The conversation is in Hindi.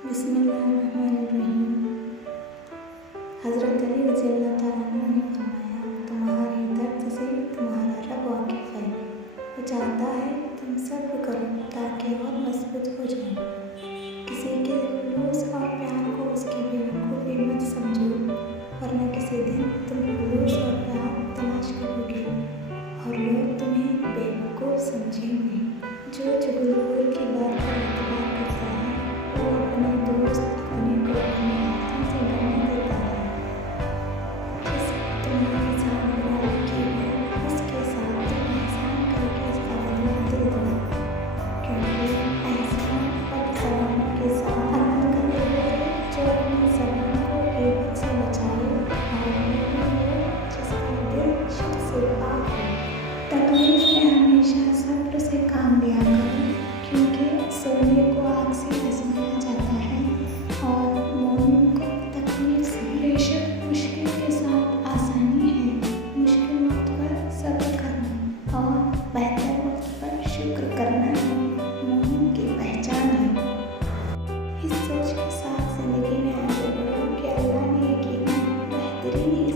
बिस्मिल्लाहिर्रहमानिर्रहीम। हज़रत अली रज़ियल्लाहु तआला अन्हु ने फरमाया, तुम्हारे दर्द से तुम्हारा रब वाकिफ़ है। वो चाहता है तुम सब्र करो ताकि और मजबूत हो जाओ। किसी के खुलूस और प्यार को उसकी बेवकूफ़ी मत समझो, वरना किसी दिन तुम खुलूस और प्यार तलाश करोगे और लोग तुम्हें बेवकूफ़ समझेंगे। जो चुगलखोर की बात पर एतबार करता है वो अपने दोस्त अपने को अपने हाथों से गंवा देता है। जिस तुम्हारे साथ बुराई की हो उसके साथ तुम एहसान करके इसका बदला दे दो, क्योंकि एहसान बदज़बानों के साथ अमल करते हुए जो अपनी ज़बान को ग़ीबत से बचाए और मोमिन हो जिसका दिल शिर्क से पाक हो। तकलीफ में हमेशा सब्र से काम लिया करो, क्योंकि सोने को आग से आज़माया जाता है और मोमिन को तकलीफ से। बेशक मुश्किल के साथ आसानी है, मुश्किल वक्त पर सब्र करना और बेहतर वक्त पर शुक्र करना मोमिन की पहचान है। इस सोच के साथ ज़िंदगी में आगे बढ़ो कि अल्लाह ने यकीनन बेहतरीन